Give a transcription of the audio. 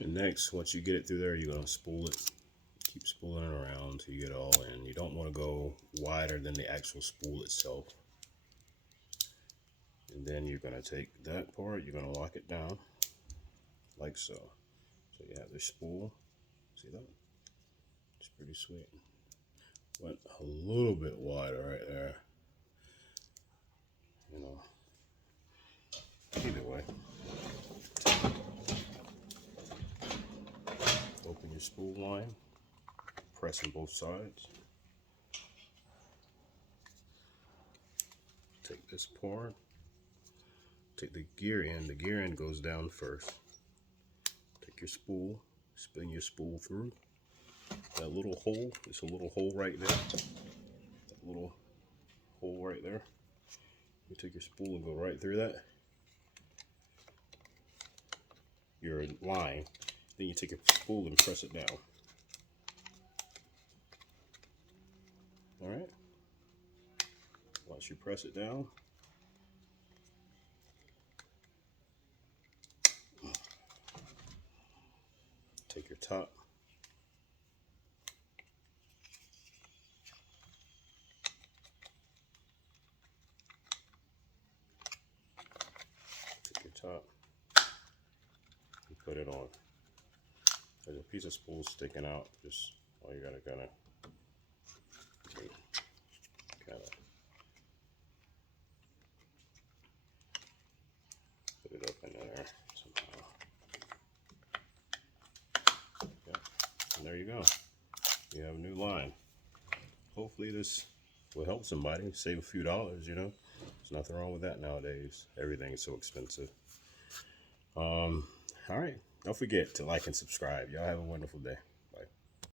And next, once you get it through there, you're gonna spool it. Keep spooling it around until you get it all in. You don't want to go wider than the actual spool itself. And then you're gonna take that part, you're gonna lock it down like so. So you have the spool. See that? It's pretty sweet. Went a little bit wider right there. You know. Either way. Open your spool line. Press on both sides. Take this part. Take the gear end. The gear end goes down first. Take your spool. Spin your spool through. That little hole. There's a little hole right there. That little hole right there. You take your spool and go right through that. Your line. Then you take your spool and press it down. Alright? Once you press it down, take your top. Take your top and put it on. There's a piece of spool sticking out. Just all you gotta kind of put it up in there somehow. Yeah. And there you go. You have a new line. Hopefully this will help somebody, save a few dollars, you know. There's nothing wrong with that nowadays. Everything is so expensive. All right. Don't forget to like and subscribe. Y'all have a wonderful day. Bye.